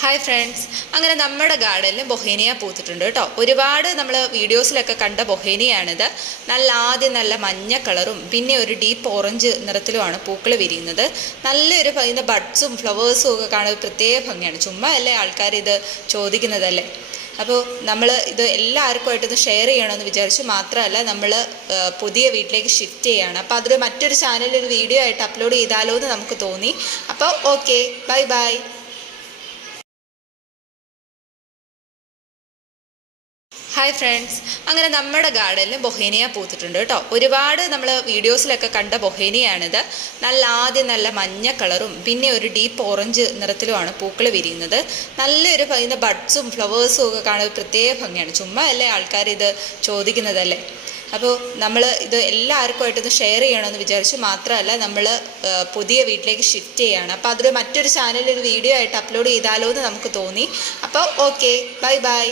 Hi friends, അങ്ങനെ നമ്മുടെ ഗാർഡനിൽ ബൊഹേനിയ പൂത്തിട്ടുണ്ട് കേട്ടോ. ഒരുപാട് നമ്മൾ വീഡിയോസിലൊക്കെ കണ്ട ബൊഹേനിയാണിത്. ആദ്യം നല്ല മഞ്ഞ കളറും പിന്നെ ഒരു ഡീപ്പ് ഓറഞ്ച് നിറത്തിലുമാണ് പൂക്കൾ വിരിയുന്നത്. നല്ലൊരു ഇതിൻ്റെ ബഡ്സും ഫ്ലവേഴ്സും ഒക്കെ കാണുന്നത് പ്രത്യേക ഭംഗിയാണ്. ചുമ്മാ അല്ലേ ആൾക്കാർ ഇത് ചോദിക്കുന്നതല്ലേ. അപ്പോൾ നമ്മൾ ഇത് എല്ലാവർക്കുമായിട്ടൊന്ന് ഷെയർ ചെയ്യണമെന്ന് വിചാരിച്ചു. മാത്രമല്ല നമ്മൾ പുതിയ വീട്ടിലേക്ക് ഷിഫ്റ്റ് ചെയ്യുകയാണ്. അപ്പോൾ അതൊരു മറ്റൊരു ചാനലിൽ ഒരു വീഡിയോ ആയിട്ട് അപ്ലോഡ് ചെയ്താലോ എന്ന് നമുക്ക് തോന്നി. അപ്പോൾ okay, bye bye. Hi friends, അങ്ങനെ നമ്മുടെ ഗാർഡനിൽ ബൊഹേനിയ പൂത്തിട്ടുണ്ട് കേട്ടോ. ഒരുപാട് നമ്മൾ വീഡിയോസിലൊക്കെ കണ്ട ബൊഹേനിയാണിത്. ആദ്യം നല്ല മഞ്ഞ കളറും പിന്നെ ഒരു ഡീപ്പ് ഓറഞ്ച് നിറത്തിലുമാണ് പൂക്കൾ വിരിയുന്നത്. നല്ലൊരു ഇതിൻ്റെ ബഡ്സും ഫ്ലവേഴ്സും ഒക്കെ കാണുന്നത് പ്രത്യേക ഭംഗിയാണ്. ചുമ്മാ അല്ലേ ആൾക്കാർ ഇത് ചോദിക്കുന്നതല്ലേ. അപ്പോൾ നമ്മൾ ഇത് എല്ലാവർക്കുമായിട്ടൊന്ന് ഷെയർ ചെയ്യണമെന്ന് വിചാരിച്ചു. മാത്രമല്ല നമ്മൾ പുതിയ വീട്ടിലേക്ക് ഷിഫ്റ്റ് ചെയ്യുകയാണ്. അപ്പോൾ അതൊരു മറ്റൊരു ചാനലിൽ ഒരു വീഡിയോ ആയിട്ട് അപ്ലോഡ് ചെയ്താലോ എന്ന് നമുക്ക് തോന്നി. അപ്പോൾ ഓക്കെ, ബൈ ബൈ.